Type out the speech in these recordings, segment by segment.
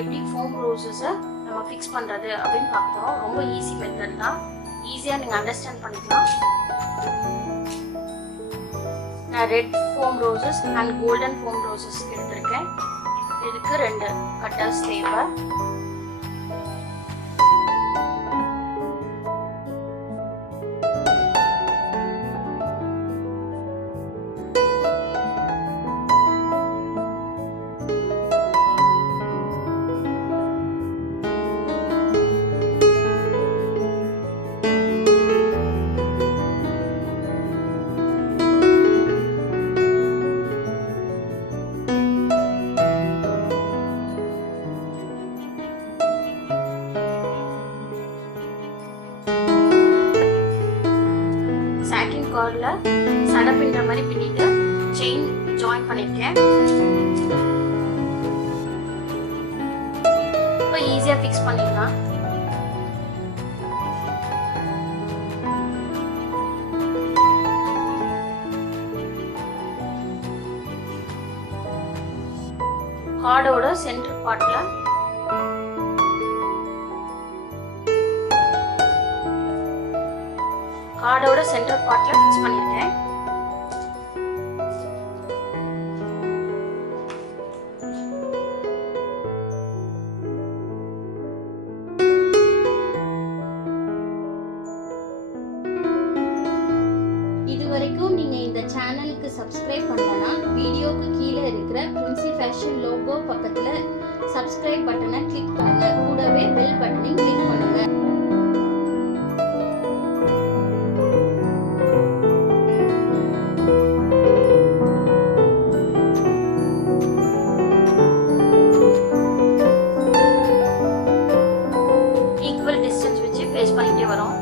எப்படி ஃபோம் ரோசஸை நம்ம ஃபிக்ஸ் பண்ணுறது அப்படின்னு பார்க்க போகிறோம். ரொம்ப ஈஸி மெத்தட் தான், ஈஸியாக நீங்கள் அண்டர்ஸ்டாண்ட் பண்ணிக்கலாம். நான் red foam roses and golden foam roses எடுத்திருக்கேன். இதுக்கு 2 கட்டர்ஸ் தேவை. கார்டில் சடை பின்னுற மாதிரி பின்னிட்டு செயின் ஜாயின் பண்ணியிருக்கேன். இப்போ ஈஸியாக ஃபிக்ஸ் பண்ணிடலாம். கார்டோட சென்டர் பார்ட்டில் கார்டோட சென்டர் பார்ட்ல ஃபிக்ஸ் பண்ணிருக்கேன். இதுவரைக்கும் நீங்க இந்த சேனலுக்கு சப்ஸ்கிரைப் பண்ணலனா வீடியோக்கு கீழே இருக்கிற பிரின்சி ஃபேஷன் லோகோ பக்கத்துல சப்ஸ்கிரைப் பட்டனை கிளிக் பண்ணுங்க. கூடவே பெல் பட்டனையும் கிளிக் பண்ணுங்க. பண்ணிட்டே வரோம்.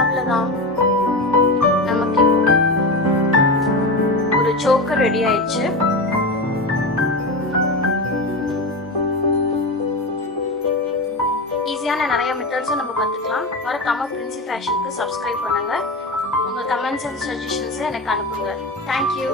அவ்வளவுதான், நமக்கு ஒரு சோக்கர் ரெடி ஆயிடுச்சு. ஈஸியான நிறைய மெத்தட்ஸும் நம்ம கற்றுக்கலாம். மறக்காம பிரின்சி ஃபேஷனுக்கு சப்ஸ்கிரைப் பண்ணுங்கள். உங்கள் கமெண்ட்ஸ் அண்ட் சஜஷன்ஸை எனக்கு அனுப்புங்க. தேங்க்யூ.